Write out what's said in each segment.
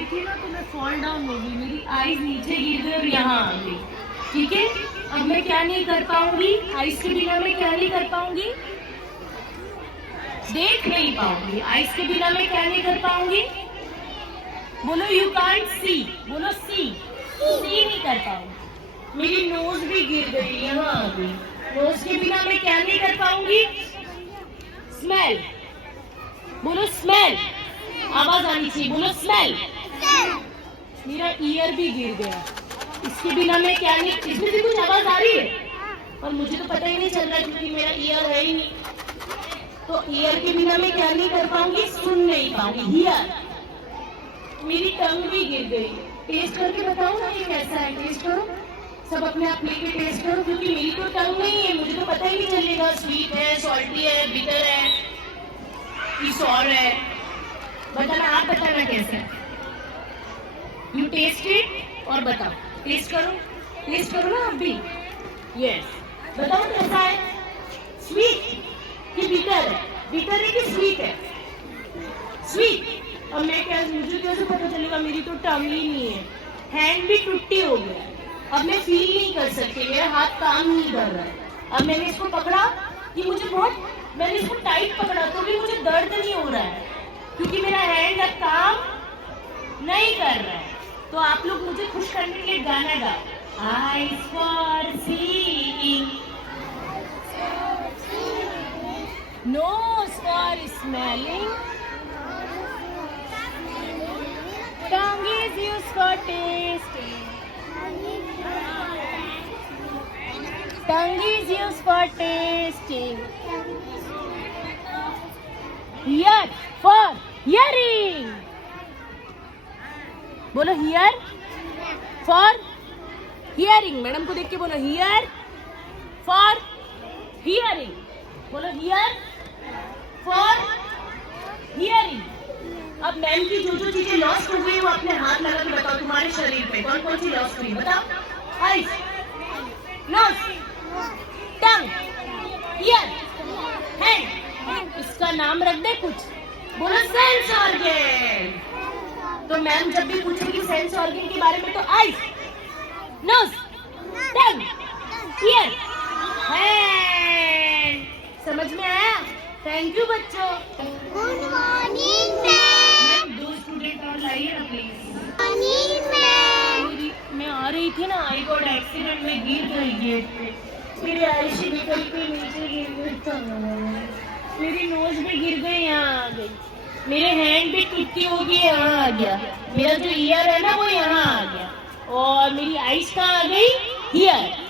रही थी ना तो मैं फॉल डाउन हो गई, मेरी आईज नीचे गिर गई और यहाँ आ गई। ठीक है, अब मैं क्या नहीं कर पाऊंगी, आईज के बिना मैं क्या नहीं कर पाऊंगी, देख नहीं पाऊंगी। आईज के बिना मैं क्या नहीं कर पाऊंगी, बोलो यू कांट सी, बोलो सी नहीं कर पाऊंगी। मेरी नोज भी गिर गई, यहाँ आ गई। नोज के बिना मैं क्या नहीं कर पाऊंगी, स्मेल, बोलो स्मेल, आवाज आनी चाहिए, बोलो स्मेल। मेरा ईयर भी गिर गया, इसके बिना मैं क्या नहीं, इसमें से कुछ आवाज आ रही है और मुझे तो पता ही नहीं चल रहा क्योंकि मेरा ईयर है ही नहीं। तो ईयर के बिना मैं क्या नहीं कर पाऊंगी, सुन नहीं पाऊंगी, हियर। मेरी टंग भी गिर गई। टेस्ट करके बताओ ना ये कैसा है, टेस्ट करो, सब अपने आप लेके टेस्ट करो, क्योंकि मेरी तो टंग नहीं है, मुझे तो पता ही नहीं चलेगा स्वीट है, सॉल्टी है, बिटर है कि सॉर है। बताना, आप बताना कैसा है। यू टेस्ट इट और बताओ, टेस्ट करो ना आप भी। यस, बताओ कैसा है, स्वीट कि बिटर है, बिटर है कि स्वीट है, स्वीट। अब मैं क्या, मुझे कैसे पता चलेगा, मेरी तो टंग ही नहीं है, हैंड भी टूटी हो गया, अब मैं फील नहीं कर सकती, मेरा हाथ काम नहीं कर रहा है। अब मैंने इसको पकड़ा कि मुझे बहुत, मैंने इसको टाइट पकड़ा तो भी मुझे दर्द नहीं हो रहा है क्योंकि मेरा हैंड अब काम नहीं कर रहा है। तो आप लोग मुझे खुश करने के लिए गाना गाओ, eyes for seeing, nose for smelling, tongue is used for tasting, tongue is used for tasting, ear for hearing, बोलो hear for hearing, मैडम को देख के बोलो hear for hearing, बोलो हियर फॉर हियरिंग। अब मैम की जो जो चीजें लॉस्ट हो गई वो अपने हाथ लगा के बताओ, तुम्हारे शरीर पे कौन कौन सी लॉस्ट हुई, बताओ। आईज, नोज, टंग, ईयर, हैंड, इसका नाम रख दे कुछ, बोलो सेंस ऑर्गन। तो मैम जब भी पूछेगी सेंस ऑर्गन के बारे में तो आईज, नोज, टंग, ईयर, हैंड। समझ में आया? थैंक यू बच्चों। Good morning ma'am. दो स्टूडेंट और लाइए ना प्लीज। Morning ma'am. मैं आ रही थी ना, आई गॉट एक्सीडेंट में गिर गई गेट पे, मेरी आईशी निकल के नीचे गिर गई, मेरी नोज भी गिर गई, यहाँ आ गई, मेरे हैंड भी टूटी होगी, यहाँ आ गया, मेरा जो ईयर है ना वो यहाँ आ गया, और मेरी आईज कहाँ आ गई, हियर।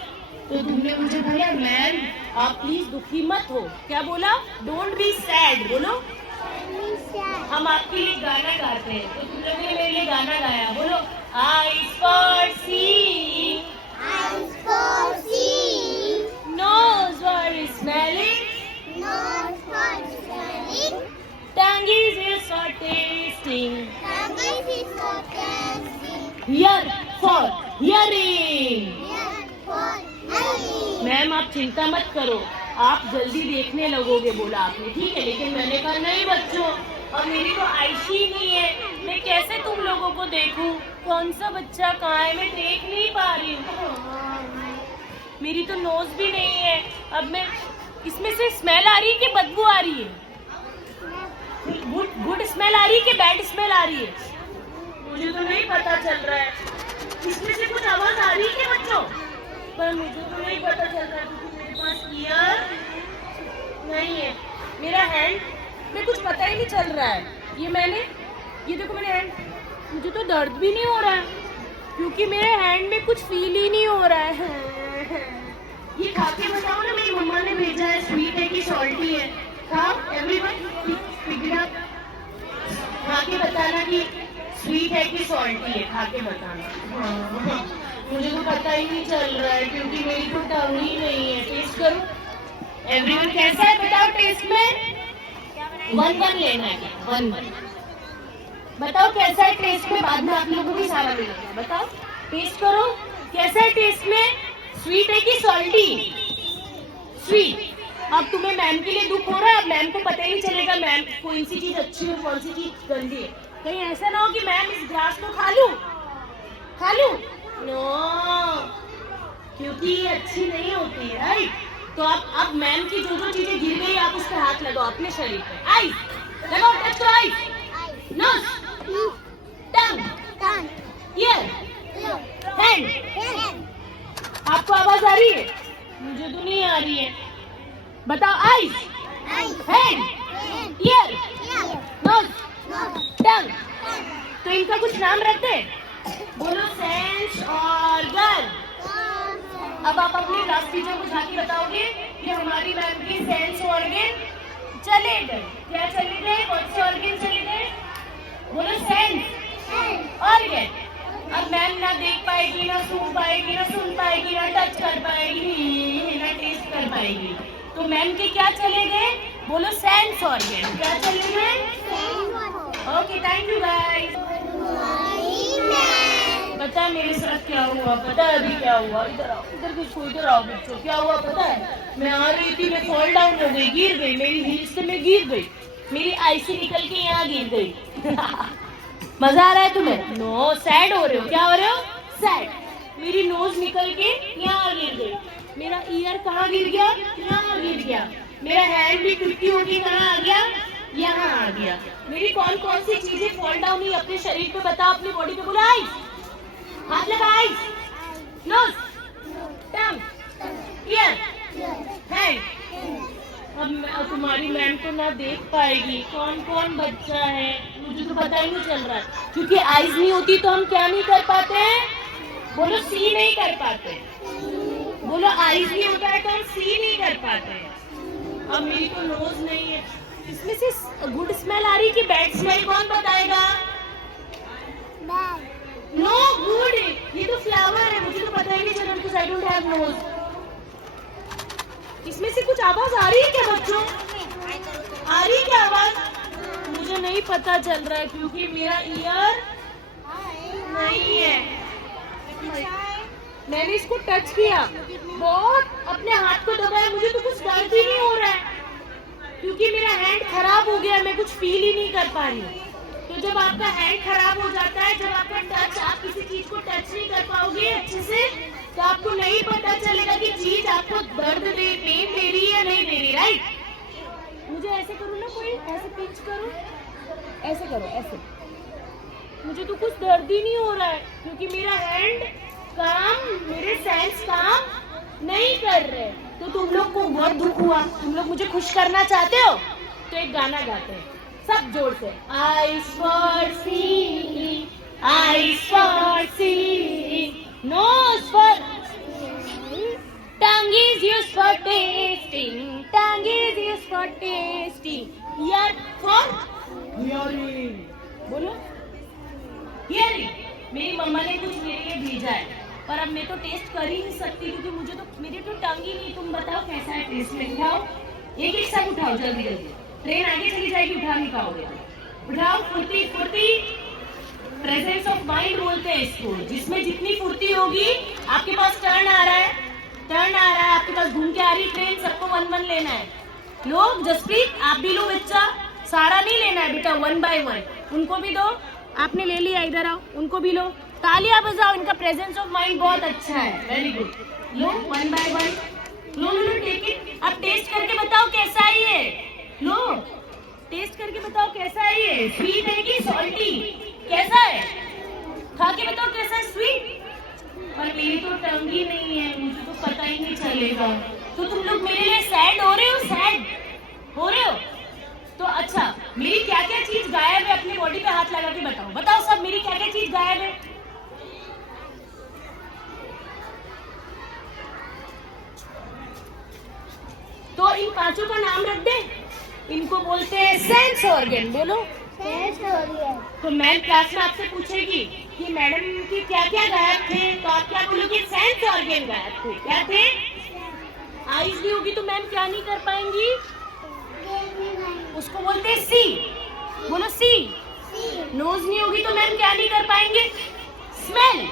तो तुमने मुझे बोला मैम आप प्लीज दुखी मत हो, क्या बोला, डोंट बी सैड, बोलो हम आपके लिए गाना गाते हैं, तो तुम लोगों ने मेरे लिए गाना गाया, बोलो eyes for seeing, Eyes for seeing, nose for smelling, nose for smelling, tongue is used for tasting, tongue is for tasting, ear for hearing। ear for hearing. Ma'am आप चिंता मत करो, आप जल्दी देखने लगोगे बोला आपने, ठीक है, लेकिन मैंने कहा नहीं बच्चों, अब मेरी तो आईशी नहीं है, मैं कैसे तुम लोगों को देखूं, कौन सा बच्चा कहाँ है, मैं देख नहीं पा रही हूँ, मेरी तो नोज भी नहीं है। अब मैं, इसमें से स्मेल आ रही है कि बदबू आ रही है, गुड स्मेल आ रही है कि बैड स्मेल आ रही है, मुझे तो नहीं पता चल रहा है, इसमें से कुछ आवाज आ रही है क्या बच्चों, पर मुझे तो नहीं पता चल रहा क्योंकि मेरे पास ईयर नहीं है, मेरा हैंड में कुछ पता ही नहीं चल रहा है, ये देखो मैंने हैंड, मुझे तो दर्द भी नहीं हो रहा है क्योंकि मेरे हैंड में कुछ फील ही नहीं हो रहा है। ये खा के बताओ ना, मेरी मम्मा ने भेजा है, स्वीट है कि सॉल्टी है, खाओ एवरीवन, खा के बताना कि स्वीट है कि सॉल्टी है, खा के बताना। मुझे तो पता ही नहीं चल रहा है क्योंकि मेरी तो टंग ही नहीं है, टेस्ट करो एवरीवन, कैसा है बताओ टेस्ट में, 1-1 लेना है, 1-1 बताओ कैसा है टेस्ट में, बाद में आप लोगों को भी सारा मिलेगा, बताओ टेस्ट करो कैसा है टेस्ट में, स्वीट है कि सॉल्टी, स्वीट। अब तुम्हें मैम के लिए दुख हो रहा है, अब मैम को पता ही नहीं चलेगा मैम कौन सी चीज अच्छी है कौन सी चीज गंदी है, कहीं ऐसा ना हो कि मैम इस ग्लास को खा लूं नो, क्योंकि ये अच्छी नहीं होती है, राइट? तो आप अब मैम की जो जो चीजें गिर गई आप उस पर हाथ लगाओ अपने शरीर पे। आई लगाओ, टच करो। आई, नोज, टंग, ईयर, हैंड। आपको आवाज आ रही है? मुझे तो नहीं आ रही है। बताओ, आई, हैंड, ईयर, नोज, टंग। तो इनका कुछ नाम रखते हैं। बोलो, सेंस ऑर्गन। अब आप अपनी क्लास टीचर को जाके बताओगे कि हमारी मैम की सेंस ऑर्गन चले गए। क्या चले गए? कौन से ऑर्गन चले गए? बोलो, सेंस ऑर्गन। अब मैम ना देख पाएगी, ना सुन पाएगी, ना सुन पाएगी, ना टच कर पाएगी, ना टेस्ट कर पाएगी। तो मैम के क्या चले गए? बोलो, सेंस ऑर्गन। क्या चले गए? Okay, thank you guys. पता है मेरे साथ क्या हुआ? पता है अभी क्या हुआ? इधर आओ, इधर आओ बच्चों। क्या हुआ पता है? मैं आ रही थी, मैं फॉल डाउन हो गई, गिर गई, मेरी हील्स से मैं गिर गई, मेरी आईसी निकल के यहाँ गिर गई। मजा आ रहा है तुम्हें? नो, सैड हो रहे हो? क्या हो रहे हो? सैड। मेरी नोज निकल के यहाँ गिर गई, मेरा ईयर कहाँ गिर गया? यहाँ गिर गया। मेरा हैंड भी टूटी होगी, कहाँ आ गया? यहाँ आ गया। मेरी कौन कौन सी चीजें फॉल डाउन हुई अपने शरीर पे? बताओ, अपनी बॉडी पे। बोला, आई, हाथ लगा, आई, नोज, टंग, ईयर, हैंड। अब तुम्हारी मैम तो ना देख पाएगी कौन कौन बच्चा है, मुझे तो पता ही नहीं चल रहा है, क्योंकि आईज नहीं होती तो हम क्या नहीं कर पाते? बोलो, सी नहीं कर पाते। बोलो, आईज नहीं होता है तो हम सी नहीं कर पाते। अब मेरी तो नोज नहीं है, इसमें से गुड स्मेल आ रही कि बैड स्मेल? कौन बताएगा? No, good. ये तो फ्लावर है, मुझे तो पता ही नहीं चला because I don't have nose. इसमें से कुछ आवाज आ रही है क्या बच्चों? आ रही है क्या आवाज? मुझे नहीं पता चल रहा है क्योंकि मेरा ईयर नहीं है। मैंने इसको टच किया बहुत, अपने हाथ को दबाया, मुझे तो कुछ दर्द ही नहीं हो रहा है क्योंकि मेरा हैंड खराब हो गया, मैं कुछ फील ही नहीं कर पा रही हूँ। तो जब आपका हैंड खराब हो जाता है, जब आपका टच, आप किसी चीज को टच नहीं कर पाओगे अच्छे से, तो आपको नहीं पता चलेगा कि चीज आपको दर्द दे, पेन दे रही है या नहीं दे रही, राइट? मुझे ऐसे करो ना, कोई ऐसे पिंच करो, ऐसे करो, ऐसे। मुझे तो कुछ दर्द ही नहीं हो रहा है क्योंकि मेरा हैंड काम, मेरे सेंस काम नहीं कर रहे। तो तुम लोग को बहुत दुख हुआ, तुम लोग मुझे खुश करना चाहते हो तो एक गाना गाते हैं सब जोर से। Eyes for seeing, eyes for seeing, nose for tongue is used for tasting, tongue is used for tasting, ear for hearing। बोलो, hearing। मेरी मम्मा ने कुछ मेरे लिए भेजा है पर अब मैं तो टेस्ट कर ही नहीं सकती क्योंकि मुझे तो, मेरी तो टंग ही नहीं। तुम बताओ कैसा है टेस्ट में? उठाओ, एक एक साथ उठाओ, जल्दी जल्दी, ट्रेन आगे चली जाएगी, उठा नहीं पाओगे। उठाओ, फुर्ती फुर्ती। प्रेजेंस ऑफ माइंड बोलते हैं इसको, जिसमें जितनी फुर्ती होगी। आपके पास टर्न आ रहा है, टर्न आ रहा है, आपके पास घूम के आ रही ट्रेन, सबको 1-1 लेना है। लो जसप्रीत, आप भी लो बच्चा, सारा नहीं लेना है बेटा, 1 by 1। उनको भी दो, आपने ले लिया, इधर आओ, उनको भी लो, तालियां बजाओ, इनका प्रेजेंस ऑफ माइंड बहुत अच्छा है, वेरी गुड। लो 1 by 1, लो लो लो, टेक इट। अब टेस्ट करके बताओ कैसा है ये, लो टेस्ट करके बताओ कैसा है ये, स्वीट है कि सॉल्टी, कैसा है? खा के बताओ कैसा है, स्वीट। और मेरी तो टंग ही नहीं है, मुझे तो पता ही नहीं चलेगा। तो तुम लोग मेरे लिए सैड हो रहे हो? सैड हो रहे हो? तो अच्छा, मेरी क्या क्या चीज गायब है? अपनी बॉडी पे हाथ लगा के बताओ, बताओ सब, मेरी क्या क्या चीज गायब है? तो इन पांचों का नाम रख दे, इनको बोलते हैं सेंस ऑर्गन। बोलो, सेंस ऑर्गन। तो मैम क्लास में आपसे पूछेगी कि मैडम की क्या क्या गायब थे, तो आप क्या बोलोगे? सेंस ऑर्गन गायब थे। क्या थे? आईज नहीं होगी तो मैम क्या नहीं कर पाएंगी? उसको बोलते हैं सी। बोलो, सी। नोज नहीं होगी तो मैम क्या नहीं कर पाएंगे? स्मेल।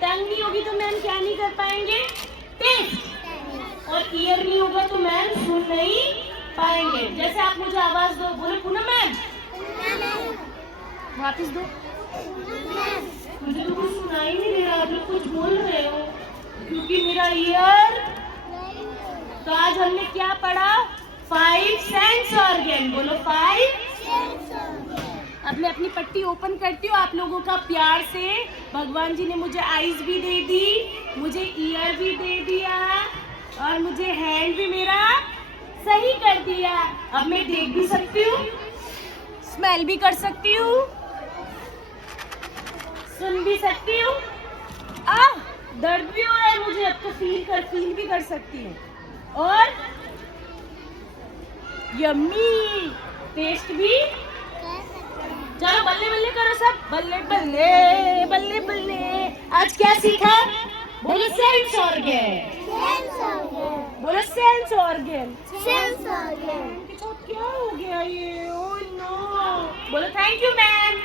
टंग नहीं होगी तो मैम क्या नहीं कर पाएंगे? टेस्ट। और ईयर नहीं होगा तो मैम सुन नहीं पाएंगे। जैसे आप मुझे आवाज दो, बोलो पूनम मैम, वापस दो। मुझे तो कुछ सुनाई नहीं दे रहा, आप लोग कुछ बोल रहे हो क्योंकि मेरा ईयर। तो आज हमने क्या पढ़ा? 5 सेंस ऑर्गन। बोलो 5। अब मैं अपनी पट्टी ओपन करती हूँ आप लोगों का प्यार से। भगवान जी ने मुझे आईज भी दे दी, मुझे ईयर भी दे दिया और मुझे हैंड भी मेरा सही कर दिया। अब मैं देख भी सकती हूँ, स्मेल भी कर सकती हूँ, सुन भी सकती हूँ। दर्द भी हो रहा है मुझे, अब तो फील भी कर सकती हूँ। और यम्मी टेस्ट भी। चलो बल्ले बल्ले करो सब, बल्ले बल्ले बल्ले बल्ले। आज क्या सीखा? बोलो सेंस ऑर्गन। बोलो सेंस ऑर्गन। क्या हो गया ये? Oh no. बोलो थैंक यू मैम।